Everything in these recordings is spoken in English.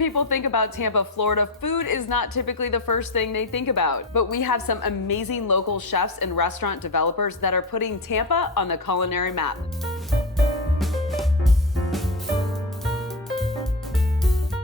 people think about Tampa, Florida, food is not typically the first thing they think about. But we have some amazing local chefs and restaurant developers that are putting Tampa on the culinary map.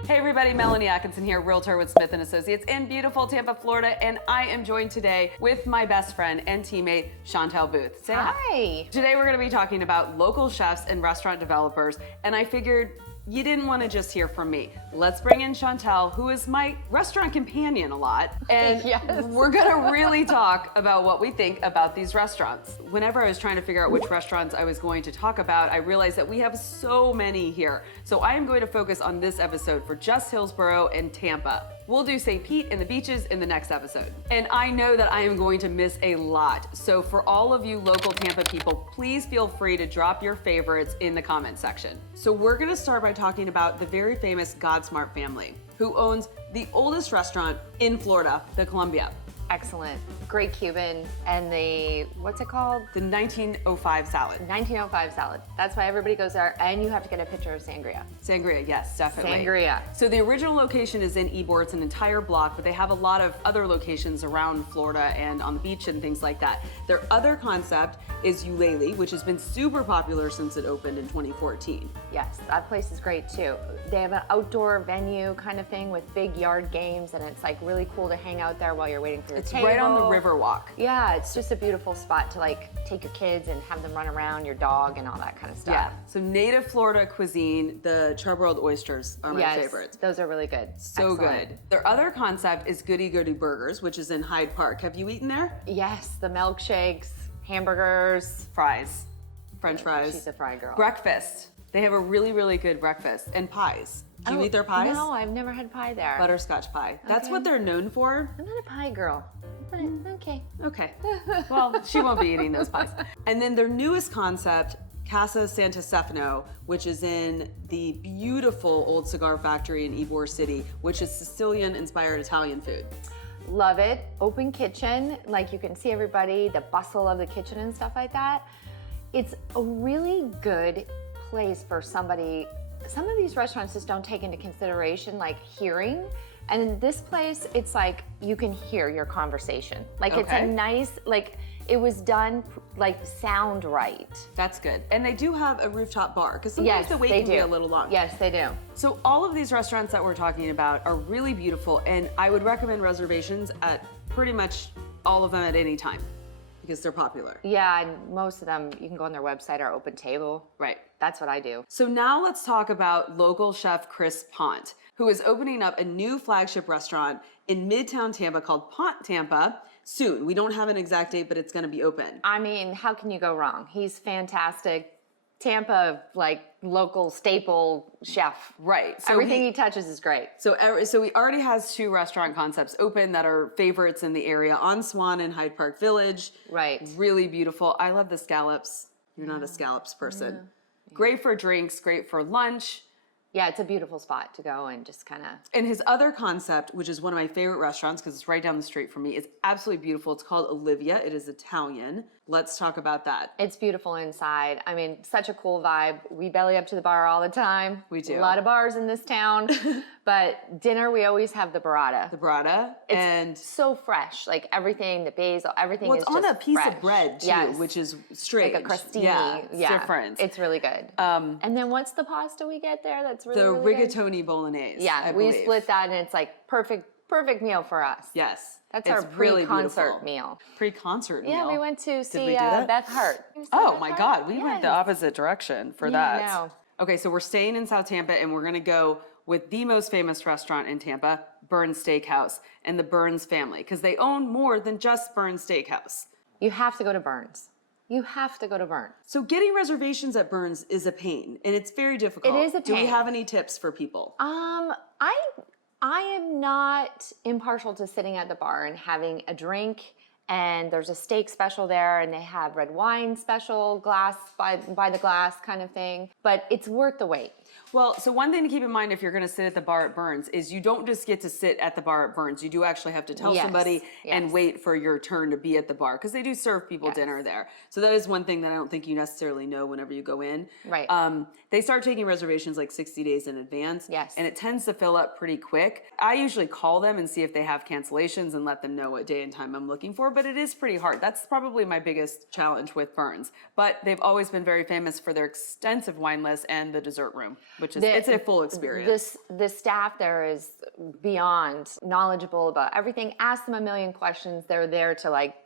Hey everybody, Melanie Atkinson here, Realtor with Smith & Associates in beautiful Tampa, Florida, and I am joined today with my best friend and teammate, Chantelle Boothe. Say hi. Today we're gonna be talking about local chefs and restaurant developers, and I figured you didn't want to just hear from me. Let's bring in Chantelle, who is my restaurant companion a lot, and Yes. we're gonna really talk about what we think about these restaurants. Whenever I was trying to figure out which restaurants I was going to talk about, I realized that we have so many here. So I am going to focus on this episode for just Hillsborough and Tampa. We'll do St. Pete and the beaches in the next episode. And I know that I am going to miss a lot. So for all of you local Tampa people, please feel free to drop your favorites in the comment section. So we're gonna start by talking about the very famous Godsmart family, who owns the oldest restaurant in Florida, the Columbia. Excellent. Great Cuban. And the, what's it called? The 1905 salad. 1905 salad. That's why everybody goes there, and you have to get a picture of sangria. Sangria, yes, definitely. Sangria. So the original location is in Ybor. It's an entire block, but they have a lot of other locations around Florida and on the beach and things like that. Their other concept is Eulalie, which has been super popular since it opened in 2014. Yes, that place is great too. They have an outdoor venue kind of thing with big yard games, and it's like really cool to hang out there while you're waiting for your It's table. right on the river walk. Yeah, it's just a beautiful spot to like take your kids and have them run around, your dog and all that kind of stuff. Yeah, so native Florida cuisine, the charbroiled oysters are my favorites. Those are really good. So Excellent. good. Their other concept is Goody Goody Burgers, which is in Hyde Park. Have you eaten there? Yes, the milkshakes, hamburgers. Fries, French fries. She's a fry girl. Breakfast. They have a really, really good breakfast. And pies. Do you eat their pies? No, I've never had pie there. Butterscotch pie. That's Okay. what they're known for. I'm not a pie girl, but okay. Okay. Well, she won't be eating those pies. And then their newest concept, Casa Santa Stefano, which is in the beautiful old cigar factory in Ybor City, which is Sicilian-inspired Italian food. Love it. Open kitchen, like you can see everybody, the bustle of the kitchen and stuff like that. It's a really good place for somebody. Some of these restaurants just don't take into consideration like hearing. And in this place, it's like you can hear your conversation. Like it's a nice, like it was done like sound right. That's good. And they do have a rooftop bar, because sometimes the wait can be a little long. Yes, they do. So all of these restaurants that we're talking about are really beautiful, and I would recommend reservations at pretty much all of them at any time, because they're popular. Yeah, and most of them, you can go on their website or Open Table. Right. That's what I do. So now let's talk about local chef Chris Ponte, who is opening up a new flagship restaurant in Midtown Tampa called Ponte Tampa soon. We don't have an exact date, but it's gonna be open. I mean, how can you go wrong? He's fantastic. Tampa, like local staple chef. Right. So Everything he touches is great. So he already has 2 restaurant concepts open that are favorites in the area, on Swan and Hyde Park Village. Right. Really beautiful. I love the scallops. You're not a scallops person. Yeah. Great for drinks, great for lunch. Yeah, it's a beautiful spot to go and just kind of. And his other concept, which is one of my favorite restaurants because it's right down the street from me, is absolutely beautiful. It's called Olivia. It is Italian. Let's talk about that. It's beautiful inside. I mean, such a cool vibe. We belly up to the bar all the time. We do. A lot of bars in this town. But dinner, we always have the burrata. The burrata. It's so fresh. Like everything, the basil, everything is just on a piece fresh. of bread too, Yes. which is strange. Like a crostini. Yeah, it's different. It's really good. And then what's the pasta we get there that's really, the really good? rigatoni bolognese. Yeah, I we believe. split that and it's like perfect meal for us. Yes. That's it's our really pre-concert beautiful. meal. Pre-concert meal. Yeah, we went to see we do that? Beth Hart. Oh my God, we went the opposite direction for that. I know. Okay, so we're staying in South Tampa and we're gonna go with the most famous restaurant in Tampa, Bern Steakhouse, and the Bern's family, because they own more than just Bern Steakhouse. You have to go to Bern's. You have to go to Bern. So getting reservations at Bern's is a pain, and it's very difficult. It is a Do we pain. have any tips for people? I am not impartial to sitting at the bar and having a drink and there's a steak special there, and they have red wine special, glass by the glass kind of thing. But it's worth the wait. Well, so one thing to keep in mind if you're going to sit at the bar at Bern's is you don't just get to sit at the bar at Bern's. You do actually have to tell somebody and wait for your turn to be at the bar, because they do serve people dinner there. So that is one thing that I don't think you necessarily know whenever you go in. Right. They start taking reservations like 60 days in advance. Yes. And it tends to fill up pretty quick. I usually call them and see if they have cancellations and let them know what day and time I'm looking for, but it is pretty hard. That's probably my biggest challenge with Bern's. But they've always been very famous for their extensive wine list and the dessert room, which is it's a full experience. The staff there is beyond knowledgeable about everything. Ask them a million questions. They're there to like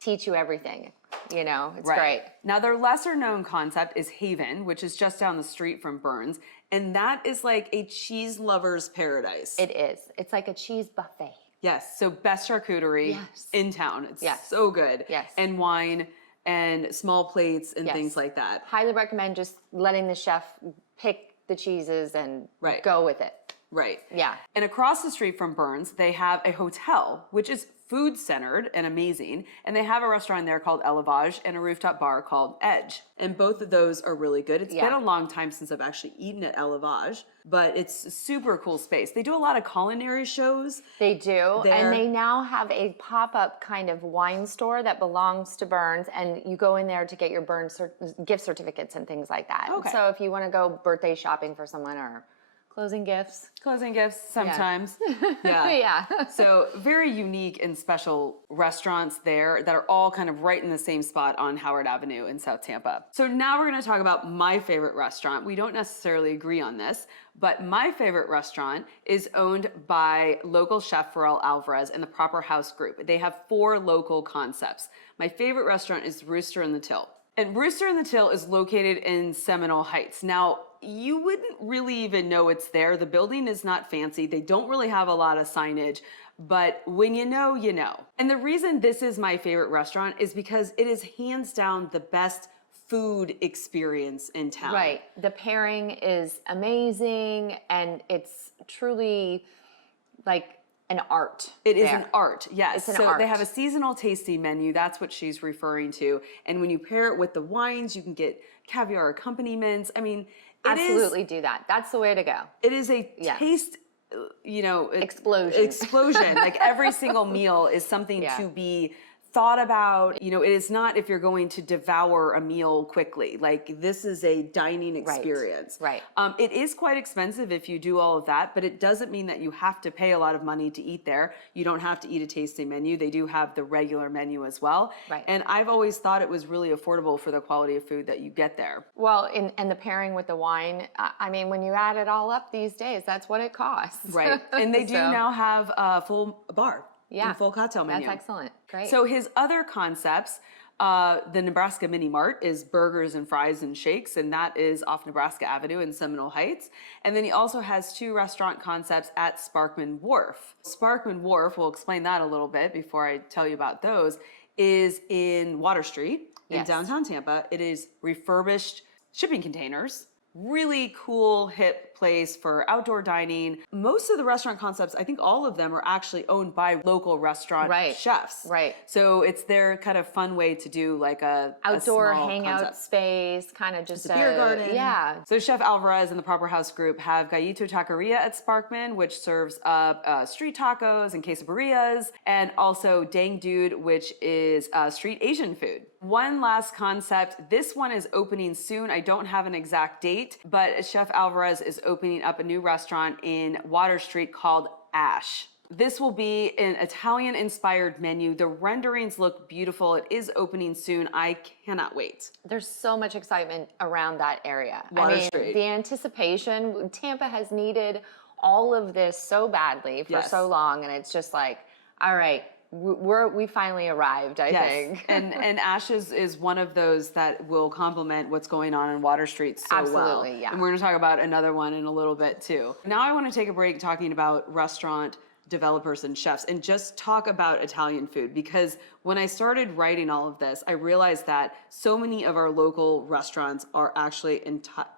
teach you everything. You know, it's great. Now, their lesser known concept is Haven, which is just down the street from Bern's. And that is like a cheese lover's paradise. It is. It's like a cheese buffet. Yes. So best charcuterie in town. It's so good. Yes. And wine and small plates and things like that. Highly recommend just letting the chef pick the cheeses and go with it. Right. Yeah. And across the street from Bern's, they have a hotel, which is food centered and amazing. And they have a restaurant there called Elevage and a rooftop bar called Edge. And both of those are really good. It's been a long time since I've actually eaten at Elevage, but it's a super cool space. They do a lot of culinary shows. They do. And they now have a pop-up kind of wine store that belongs to Bern's, and you go in there to get your Bern's gift certificates and things like that. Okay. So if you want to go birthday shopping for someone or closing gifts. Closing gifts sometimes. Yeah. So very unique and special restaurants there that are all kind of right in the same spot on Howard Avenue in South Tampa. So now we're going to talk about my favorite restaurant. We don't necessarily agree on this, but my favorite restaurant is owned by local chef Pharrell Alvarez and the Proper House Group. They have 4 local concepts. My favorite restaurant is Rooster and the Till. And Rooster and the Till is located in Seminole Heights. Now, you wouldn't really even know it's there. The building is not fancy. They don't really have a lot of signage, but when you know, you know. And the reason this is my favorite restaurant is because it is hands down the best food experience in town. Right. The pairing is amazing, and it's truly like an art. It is an art, yes. It's an art. They have a seasonal tasting menu. That's what she's referring to. And when you pair it with the wines, you can get caviar accompaniments. I mean, absolutely do that. That's the way to go. It is a taste, explosion. Like every single meal is something to be thought about. You know, it is not if you're going to devour a meal quickly. Like this is a dining experience. Right. It is quite expensive if you do all of that, but it doesn't mean that you have to pay a lot of money to eat there. You don't have to eat a tasting menu. They do have the regular menu as well. Right. And I've always thought it was really affordable for the quality of food that you get there. Well, and the pairing with the wine, I mean, when you add it all up these days, that's what it costs. Right. And they do now have a full bar. And full cocktail menu. That's excellent. Great. So his other concepts, the Nebraska Mini Mart is burgers and fries and shakes, and that is off Nebraska Avenue in Seminole Heights. And then he also has 2 restaurant concepts at Sparkman Wharf. Sparkman Wharf, we'll explain that a little bit before I tell you about those, is in Water Street in downtown Tampa. It is refurbished shipping containers. Really cool, hip place for outdoor dining. Most of the restaurant concepts, I think all of them are actually owned by local restaurant chefs. Right. So it's their kind of fun way to do like a outdoor small hangout concept. Space, kind of just a beer garden. Yeah. So Chef Alvarez and the Proper House Group have Gallito Taqueria at Sparkman, which serves up street tacos and quesadillas, and also Dang Dude, which is street Asian food. One last concept. This one is opening soon. I don't have an exact date, but Chef Alvarez is opening up a new restaurant in Water Street called Ash. This will be an Italian-inspired menu. The renderings look beautiful. It is opening soon. I cannot wait. There's so much excitement around that area. Water Street. The anticipation. Tampa has needed all of this so badly for so long, and it's just like, all right, we finally arrived, I think. and Ash is one of those that will complement what's going on in Water Street so well. Absolutely, yeah. And we're going to talk about another one in a little bit too. Now I want to take a break talking about restaurant developers and chefs and just talk about Italian food, because when I started writing all of this, I realized that so many of our local restaurants are actually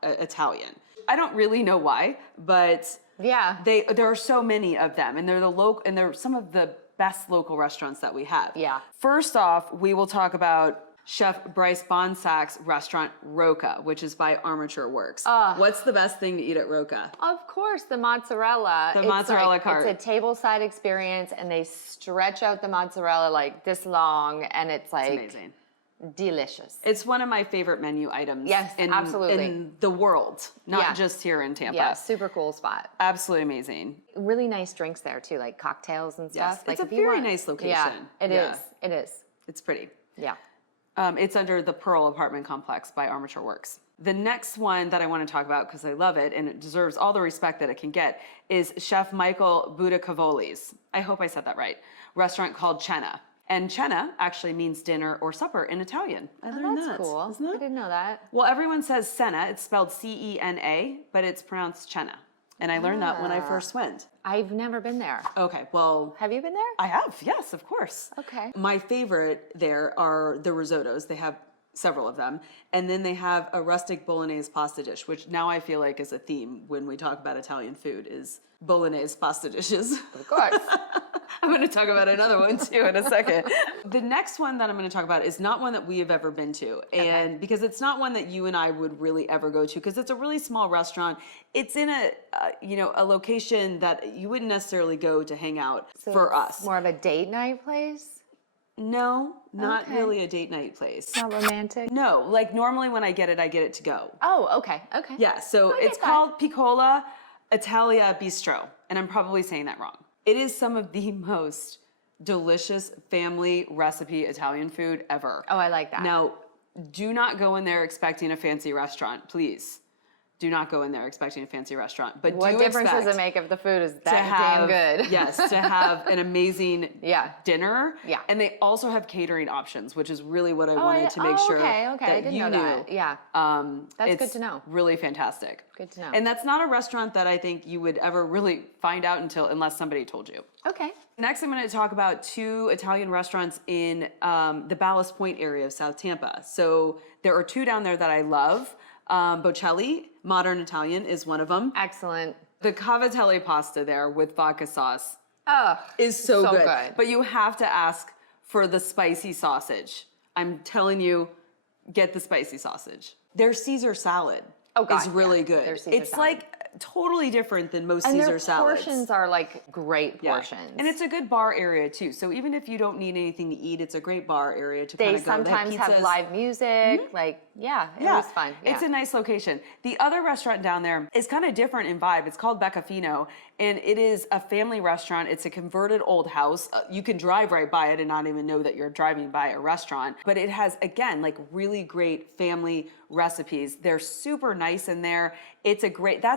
Italian. I don't really know why, but there are so many of them, and they're some of the best local restaurants that we have. Yeah. First off, we will talk about Chef Bryce Bonsack's restaurant, Roca, which is by Armature Works. What's the best thing to eat at Roca? Of course, the mozzarella. The mozzarella cart. It's a tableside experience, and they stretch out the mozzarella like this long, and it's like Amazing. delicious. It's one of my favorite menu items absolutely. in the world, not just here in Tampa. Yeah, super cool spot. Absolutely amazing. Really nice drinks there too, like cocktails and stuff. Yes, like it's a very nice location. Yeah, it Yeah. is. It is. It's pretty. Yeah. It's under the Pearl Apartment Complex by Armature Works. The next one that I want to talk about, because I love it and it deserves all the respect that it can get, is Chef Michael Boothe. I hope I said that right. Restaurant called Cena. And cena actually means dinner or supper in Italian. I learned That's that. cool. Isn't it? I didn't know that. Well, everyone says cena. It's spelled C-E-N-A, but it's pronounced Cena. And I learned that when I first went. I've never been there. Okay, well, Have you been there? I have, yes, of course. Okay. My favorite there are the risottos. They have several of them. And then they have a rustic bolognese pasta dish, which now I feel like is a theme when we talk about Italian food, is bolognese pasta dishes. Of course. I'm going to talk about another one too in a second. The next one that I'm going to talk about is not one that we have ever been to. And because it's not one that you and I would really ever go to, because it's a really small restaurant. It's in a location that you wouldn't necessarily go to hang out for us. More of a date night place? No, not Okay. really a date night place. Not romantic? No, like normally when I get it to go. Oh, okay. Okay. Yeah, so Okay, it's fine. called Piccola Italia Bistro, and I'm probably saying that wrong. It is some of the most delicious family recipe Italian food ever. Oh, I like that. Now, do not go in there expecting a fancy restaurant, please. Do not go in there expecting a fancy restaurant. But What do difference does expect it make if the food is to that have, damn good? yes, to have an amazing Yeah. dinner. Yeah. And they also have catering options, which is really what I wanted to make sure okay. I that didn't you know knew. that. Yeah. That's It's good to know. Really fantastic. Good to know. And that's not a restaurant that I think you would ever really find out unless somebody told you. Okay. Next, I'm going to talk about 2 Italian restaurants in the Ballast Point area of South Tampa. So there are 2 down there that I love. Bocelli, Modern Italian, is one of them. Excellent. The cavatelli pasta there with vodka sauce Oh, is so good. good. But you have to ask for the spicy sausage. I'm telling you, get the spicy sausage. Their Caesar salad is really good. Their Caesar it's salad. like totally different than most And Caesar their salads. portions are like great Yeah. portions. And it's a good bar area too. So even if you don't need anything to eat, it's a great bar area to they kind of go. sometimes have pizzas. live music. Like, it was fun. It's Yeah. a nice location. The other restaurant down there is kind of different in vibe. It's called Beccafino, and it is a family restaurant. It's a converted old house. You can drive right by it and not even know that you're driving by a restaurant. But it has, again, like really great family recipes. They're super nice in there. That's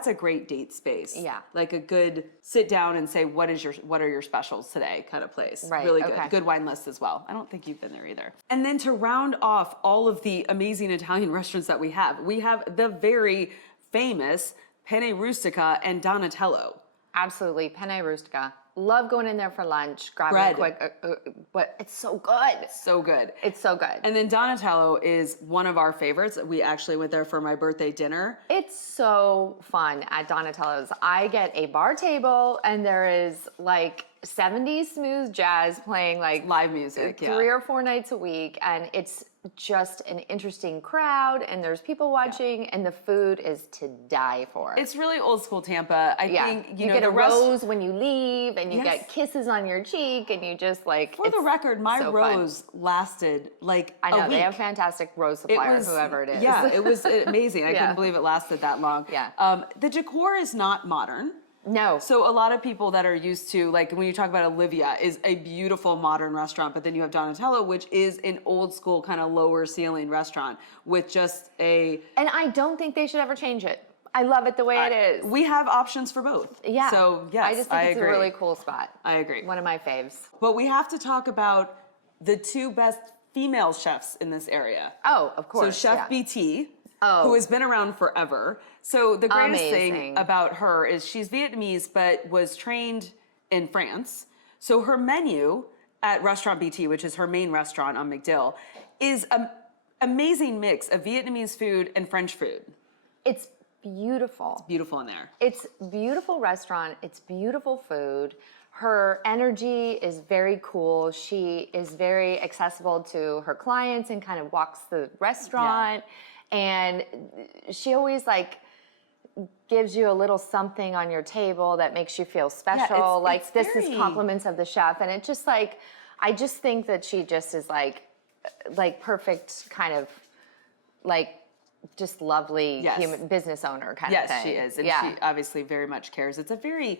a great date space. Yeah. Like a good sit down and say, what are your specials today kind of place. Right, Really good. okay. Good wine list as well. I don't think you've been there either. And then to round off all of the amazing Italian restaurants that we have the very famous Penne Rustica and Donatello. Absolutely. Penne Rustica. Love going in there for lunch, grabbing Bread. a quick, but it's so good. So good. It's so good. And then Donatello is one of our favorites. We actually went there for my birthday dinner. It's so fun at Donatello's. I get a bar table and there is like 70s smooth jazz playing like Live music, 3 or 4 nights a week, and it's just an interesting crowd, and there's people watching, and the food is to die for. It's really old school Tampa. I think, you know, get the a rose when you leave, and you Yes. get kisses on your cheek, and you just like. For the it's record, my so fun. rose lasted like I know a week. they have fantastic rose suppliers, whoever it is. Yeah, it was amazing. I Yeah. couldn't believe it lasted that long. Yeah. The decor is not modern. No. So a lot of people that are used to, like when you talk about Olivia, is a beautiful modern restaurant, but then you have Donatello, which is an old school kind of lower ceiling restaurant with just a. And I don't think they should ever change it. I love it the way it is. We have options for both. Yeah. So yes, I just think it's agree. a really cool spot. I agree. One of my faves. But we have to talk about the 2 best female chefs in this area. Oh, of course. So Chef yeah. BT, Oh. who has been around forever. So the greatest Amazing. thing about her is she's Vietnamese, but was trained in France. So her menu at Restaurant BT, which is her main restaurant on MacDill, is an amazing mix of Vietnamese food and French food. It's beautiful. Beautiful in there. It's beautiful restaurant. It's beautiful food. her energy is very cool. She is very accessible to her clients and kind of walks the restaurant. And she always like gives you a little something on your table that makes you feel special. Like this is compliments of the chef. And it just like, I just think that she just is like perfect kind of like just lovely human business owner kind of thing. Yes, she is. And she obviously very much cares. It's a very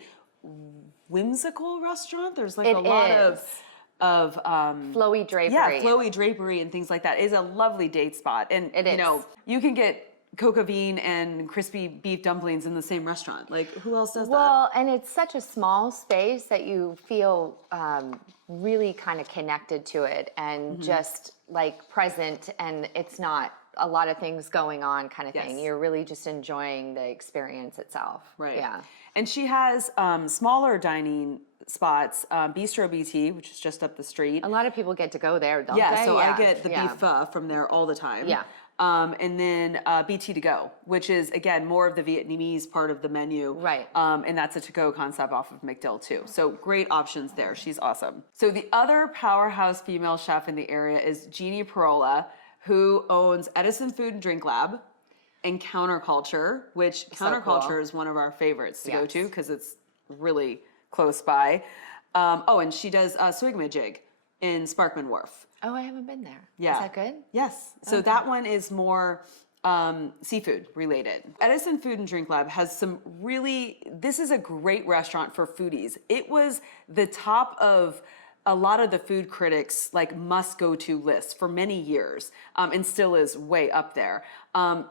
whimsical restaurant. There's like a lot of flowy drapery. Yeah, flowy drapery and things like that. It is a lovely date spot. And you know, you can get coq au vin and crispy beef dumplings in the same restaurant. Like who else does that? Well, and it's such a small space that you feel really kind of connected to it and just like present, and it's not a lot of things going on kind of thing. You're really just enjoying the experience itself. Right. Yeah. And she has smaller dining spots, Bistro BT, which is just up the street. A lot of people get to go there, don't they? So I get the beef pho from there all the time. Yeah. And then BT to go, which is again more of the Vietnamese part of the menu. Right. And that's a to-go concept off of McDill too. So great options there. She's awesome. So the other powerhouse female chef in the area is Jeannie Parola, who owns Edison Food and Drink Lab and Counterculture, which Counterculture is one of our favorites to go to because it's really close by. And she does Swigmajig in Sparkman Wharf. Oh, I haven't been there. Yeah. Is that good? Yes. So that one is more seafood related. Edison Food and Drink Lab has some this is a great restaurant for foodies. It was the top of a lot of the food critics like must go to lists for many years and still is way up there.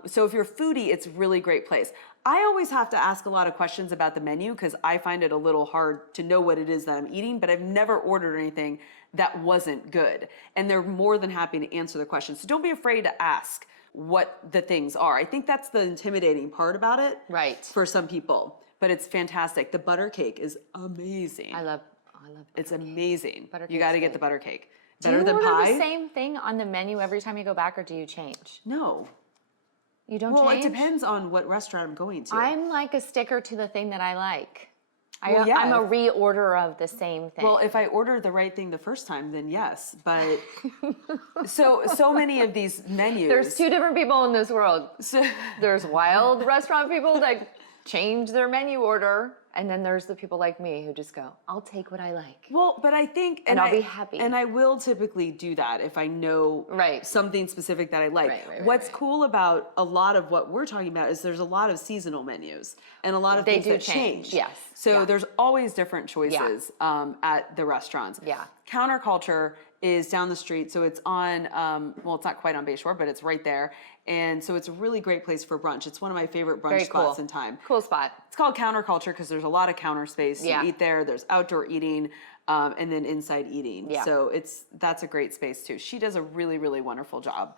So if you're a foodie, it's a really great place. I always have to ask a lot of questions about the menu because I find it a little hard to know what it is that I'm eating, but I've never ordered anything that wasn't good. And they're more than happy to answer the questions. So don't be afraid to ask what the things are. I think that's the intimidating part about it. Right. For some people, but it's fantastic. The butter cake is amazing. I love it's amazing. Butter You got to cake's get good. the butter cake. Do Better you than order pie? the same thing on the menu every time you go back, or do you change? No. You don't Well, change? it depends on what restaurant I'm going to. I'm like a sticker to the thing that I like. Well, yeah. I'm a reorder of the same thing. Well, if I order the right thing the first time, then yes. But so many of these menus. There's two different people in this world. So, There's wild restaurant people that change their menu order, and then there's the people like me who just go, I'll take what I like. well, but I think, And I'll be happy. And I will typically do that if I know something specific that I like. What's cool about a lot of what we're talking about is there's a lot of seasonal menus and a lot of things that change. Yes. So there's always different choices at the restaurants. Yeah. Counterculture is down the street, so it's on, it's not quite on Bayshore, but it's right there. And so it's a really great place for brunch. It's one of my favorite brunch spots in time. Cool spot. It's called Counterculture because there's a lot of counter space. You eat there, there's outdoor eating, and then inside eating. Yeah. So that's a great space too. She does a really, really wonderful job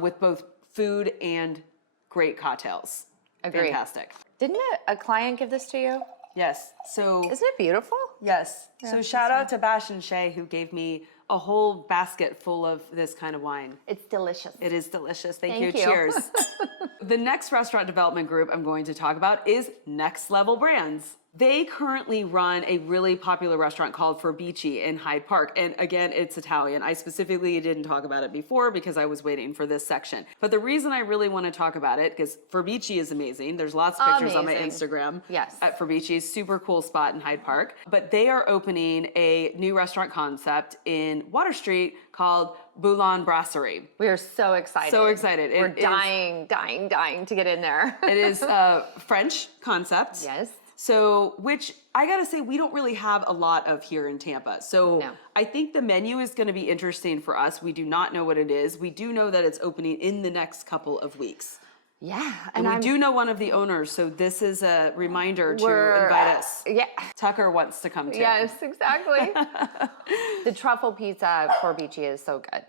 with both food and great cocktails. Agreed. Fantastic. Didn't a client give this to you? Yes. So Isn't it beautiful? yes. So shout out to Bash and Shay who gave me a whole basket full of this kind of wine. It's delicious. It is delicious. Thank Thank you. you. Cheers. The next restaurant development group I'm going to talk about is Next Level Brands. They currently run a really popular restaurant called Forbici in Hyde Park. And again, it's Italian. I specifically didn't talk about it before because I was waiting for this section. But the reason I really want to talk about it, because Forbici is amazing. There's lots of pictures on my Instagram at Forbici. Super cool spot in Hyde Park. But they are opening a new restaurant concept in Water Street called Boulan Brasserie. We are so excited. So excited. We're dying to get in there. It is a French concept. Yes. So, which I gotta say, we don't really have a lot of here in Tampa. So I think the menu is gonna be interesting for us. We do not know what it is. We do know that it's opening in the next couple of weeks. Yeah. And we do know one of the owners, so this is a reminder to invite us. Yeah. Tucker wants to come too. Yes, exactly. The truffle pizza for Forbici is so good.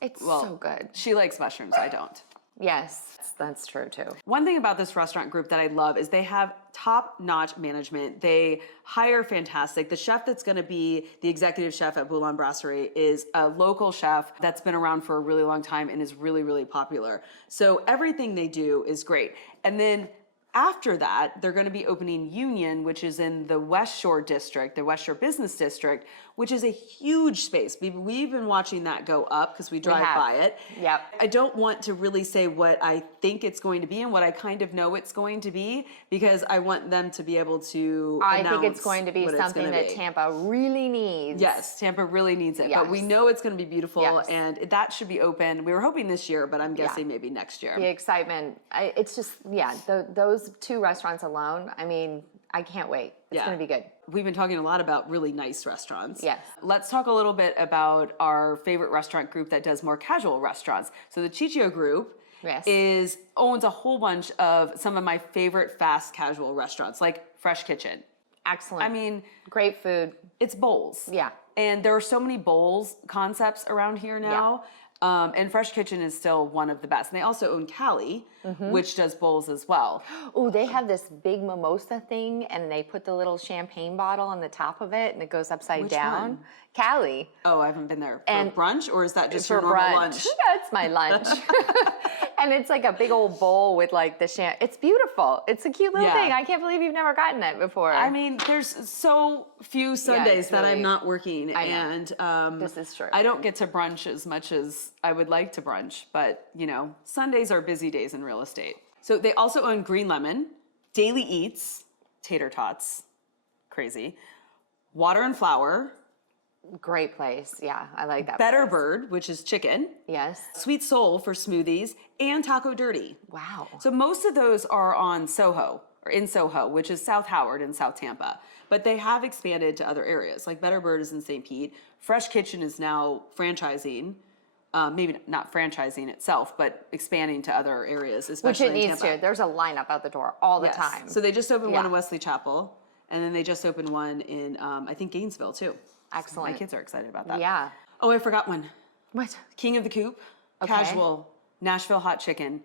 It's so good. She likes mushrooms, I don't. Yes, that's true too. One thing about this restaurant group that I love is they have top-notch management. They hire fantastic. The chef that's going to be the executive chef at Boulan Brasserie is a local chef that's been around for a really long time and is really, really popular. So everything they do is great. And then After that, they're going to be opening Union, which is in the West Shore district, the West Shore Business District, which is a huge space. We've been watching that go up because we drive by it. Yep. I don't want to really say what I think it's going to be and what I kind of know it's going to be, because I want them to be able to I think it's going to be something that Tampa really needs. Yes, Tampa really needs it. But we know it's going to be beautiful, and that should be open. We were hoping this year, but I'm guessing maybe next year. The excitement, it's just, those 2 restaurants alone, I mean, I can't wait. It's going to be good. We've been talking a lot about really nice restaurants. Yes. Let's talk a little bit about our favorite restaurant group that does more casual restaurants. So the Chichio Group owns a whole bunch of some of my favorite fast casual restaurants, like Fresh Kitchen. Excellent. I mean, great food. It's bowls. Yeah. And there are so many bowls concepts around here now. And Fresh Kitchen is still one of the best. And they also own Cali, which does bowls as well. Oh, they have this big mimosa thing, and they put the little champagne bottle on the top of it, and it goes upside down. One? Cali. Oh, I haven't been there. For brunch, or is that just for your normal brunch. lunch? That's my lunch. And it's like a big old bowl with like the it's beautiful. It's a cute little thing. I can't believe you've never gotten it before. I mean, there's so few Sundays that I'm not working, and this is true. I don't get to brunch as much as I would like to brunch, but Sundays are busy days in real estate. So they also own Green Lemon, Daily Eats, tater tots, crazy, Water and Flower. Great place. Yeah, I like that. Better Bird, which is chicken. Yes. Sweet Soul for smoothies, and Taco Dirty. Wow. So most of those are on Soho, or in Soho, which is South Howard in South Tampa. But they have expanded to other areas. Like Better Bird is in St. Pete. Fresh Kitchen is now franchising. Maybe not franchising itself, but expanding to other areas, especially Which it needs to. There's a lineup out the door all the time. So they just opened one in Wesley Chapel, and then they just opened one in, I think, Gainesville, too. Excellent. My kids are excited about that. Yeah. Oh, I forgot one. What? King of the Coop, casual, Nashville hot chicken,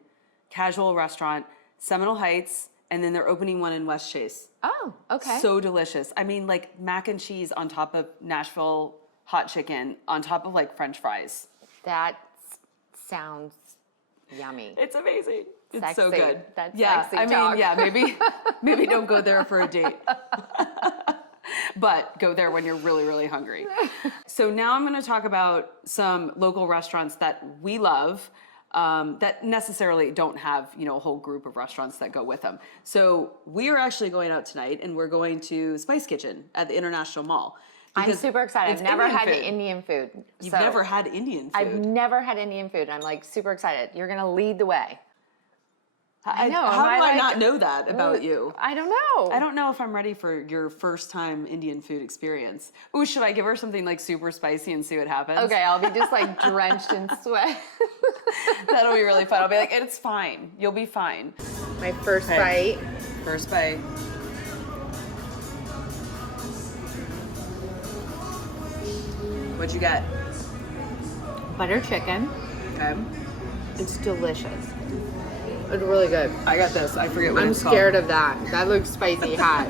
casual restaurant, Seminole Heights, and then they're opening one in West Chase. Oh, okay. So delicious. I mean, like mac and cheese on top of Nashville hot chicken, on top of like French fries. That sounds yummy. It's amazing. It's sexy. So good. That's sexy talk. I mean, maybe don't go there for a date. But go there when you're really, really hungry. So now I'm going to talk about some local restaurants that we love that necessarily don't have, a whole group of restaurants that go with them. So we are actually going out tonight, and we're going to Spice Kitchen at the International Mall. I'm super excited. I've never had Indian food. You've never had Indian food? I've never had Indian food. I'm like super excited. You're going to lead the way. I know. How do I not know that about you? I don't know. I don't know if I'm ready for your first time Indian food experience. Ooh, should I give her something like super spicy and see what happens? Okay, I'll be just like drenched in sweat. That'll be really fun. I'll be like, it's fine. You'll be fine. My first bite. First bite. What'd you get? Butter chicken. Okay. It's delicious. It's really good. I got this. I forget what it's called. I'm scared of that. That looks spicy hot.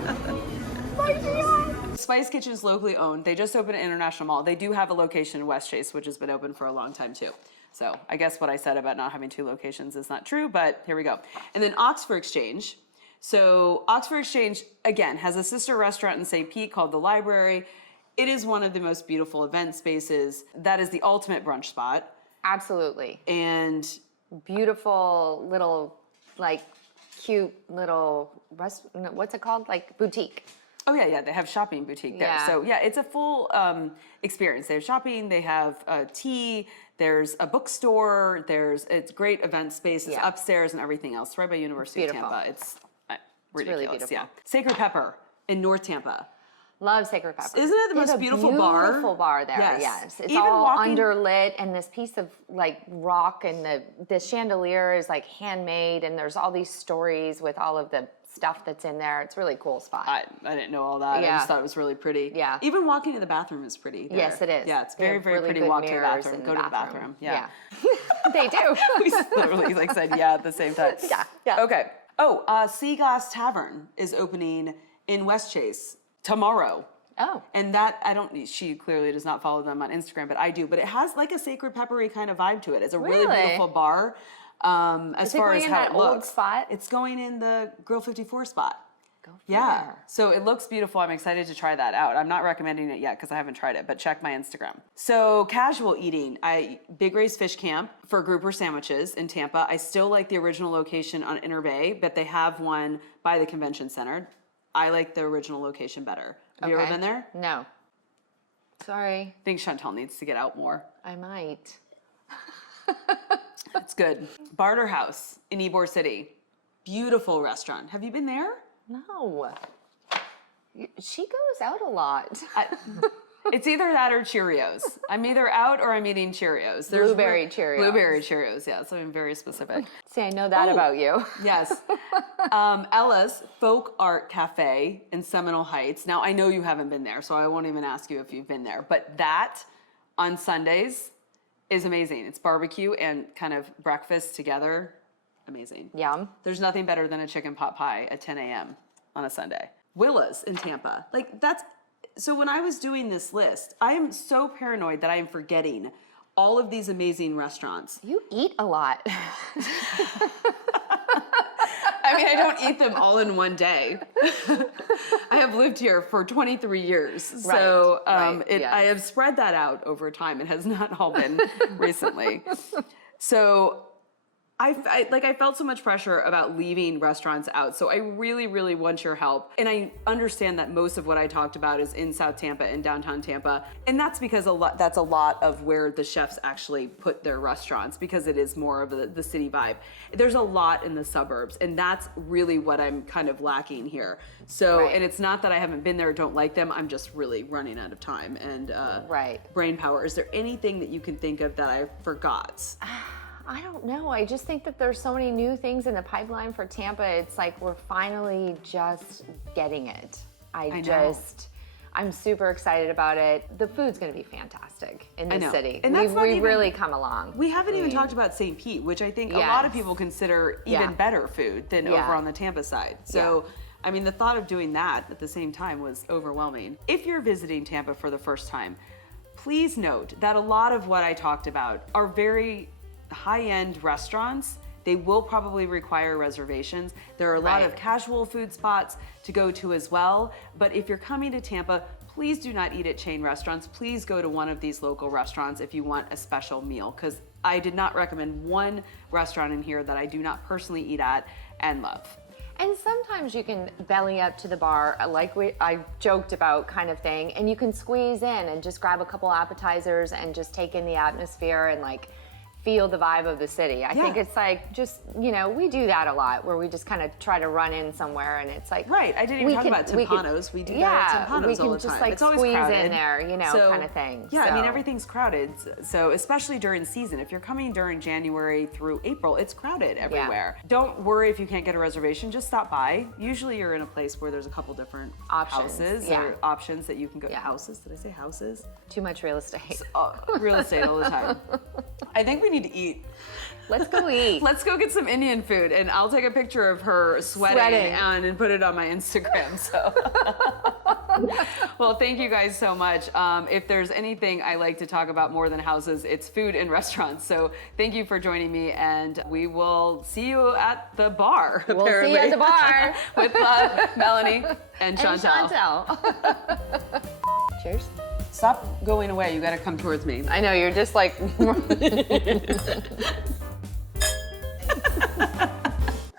Spicy hot. Spice Kitchen is locally owned. They just opened at International Mall. They do have a location in West Chase, which has been open for a long time too. So I guess what I said about not having 2 locations is not true, but here we go. And then Oxford Exchange. So Oxford Exchange, again, has a sister restaurant in St. Pete called The Library. It is one of the most beautiful event spaces. That is the ultimate brunch spot. Absolutely. And beautiful little, like, cute little what's it called? Like boutique. Oh yeah, they have shopping boutique there. Yeah. So yeah, it's a full experience. They have shopping, they have tea, there's a bookstore, it's great event space. It's upstairs and everything else, right by University of Tampa. It's ridiculous. Really beautiful. Yeah. Sacred Pepper in North Tampa. Love Sacred Pepper. Isn't it the most beautiful bar? Beautiful bar there. Yes. It's even all underlit, and this piece of like rock, and the chandelier is like handmade, and there's all these stories with all of the stuff that's in there. It's a really cool spot. I didn't know all that. Yeah. I just thought it was really pretty. Yeah. Even walking to the bathroom is pretty there. Yes, it is. Yeah, it's very, very really pretty. good Walk to the mirrors bathroom. in Go to the bathroom. Yeah. They do. We literally said yeah at the same time. Yeah. Okay. Oh, Sea Glass Tavern is opening in West Chase tomorrow. Oh. And that, she clearly does not follow them on Instagram, but I do. But it has like a Sacred Peppery kind of vibe to it. It's a really beautiful bar. As far as in how that it old looks, spot? it's going in the Grill 54 spot. Go Yeah, figure. so it looks beautiful. I'm excited to try that out. I'm not recommending it yet because I haven't tried it, but check my Instagram. So casual eating, Big Ray's Fish Camp for grouper sandwiches in Tampa. I still like the original location on Inner Bay, but they have one by the convention center. I like the original location better. Have you ever been there? No. Sorry. I think Chantelle needs to get out more. I might. It's good. Barter House in Ybor City. Beautiful restaurant. Have you been there? No. She goes out a lot. It's either that or Cheerios. I'm either out or I'm eating Cheerios. Blueberry Cheerios. Blueberry Cheerios, yeah, so I'm very specific. See, I know that about you. Yes. Ella's Folk Art Cafe in Seminole Heights. Now, I know you haven't been there, so I won't even ask you if you've been there. But that, on Sundays, is amazing. It's barbecue and kind of breakfast together. Amazing. Yum. There's nothing better than a chicken pot pie at 10 a.m. on a Sunday. Willa's in Tampa. So when I was doing this list, I am so paranoid that I am forgetting all of these amazing restaurants. You eat a lot. I mean, I don't eat them all in one day. I have lived here for 23 years. So yes. I have spread that out over time. It has not all been recently. So I felt so much pressure about leaving restaurants out. So I really, really want your help. And I understand that most of what I talked about is in South Tampa and downtown Tampa. And that's because that's a lot of where the chefs actually put their restaurants, because it is more of the city vibe. There's a lot in the suburbs, and that's really what I'm kind of lacking here. So, and it's not that I haven't been there or don't like them. I'm just really running out of time and brain power. Is there anything that you can think of that I forgot? I don't know. I just think that there's so many new things in the pipeline for Tampa. It's like we're finally just getting it. I'm super excited about it. The food's going to be fantastic in this city. And that's we've really come along. We haven't even talked about St. Pete, which I think a lot of people consider even better food than over on the Tampa side. So, I mean, the thought of doing that at the same time was overwhelming. If you're visiting Tampa for the first time, please note that a lot of what I talked about are very high-end restaurants. They will probably require reservations. There are a lot of casual food spots to go to as well. But if you're coming to Tampa, please do not eat at chain restaurants. Please go to one of these local restaurants if you want a special meal, because I did not recommend one restaurant in here that I do not personally eat at and love. And sometimes you can belly up to the bar, like I joked about kind of thing, and you can squeeze in and just grab a couple appetizers and just take in the atmosphere and feel the vibe of the city. I think it's just, we do that a lot where we just kind of try to run in somewhere and it's like... Right, I didn't even talk about Tempanos. We do that at Tempanos all the time. It's always squeeze in there, kind of thing. Yeah, I mean, everything's crowded. So especially during season, if you're coming during January through April, it's crowded everywhere. Don't worry if you can't get a reservation, just stop by. Usually you're in a place where there's a couple different houses or options that you can go to. Houses, did I say houses? Too much real estate. Real estate all the time. I think we need to eat. Let's go eat. Let's go get some Indian food, and I'll take a picture of her sweating. And put it on my Instagram. So, well, thank you guys so much. If there's anything I like to talk about more than houses, it's food and restaurants. So thank you for joining me, and we will see you at the bar. We'll see you at the bar with Melanie and Chantelle. Cheers. Stop going away. You got to come towards me. I know, you're just like...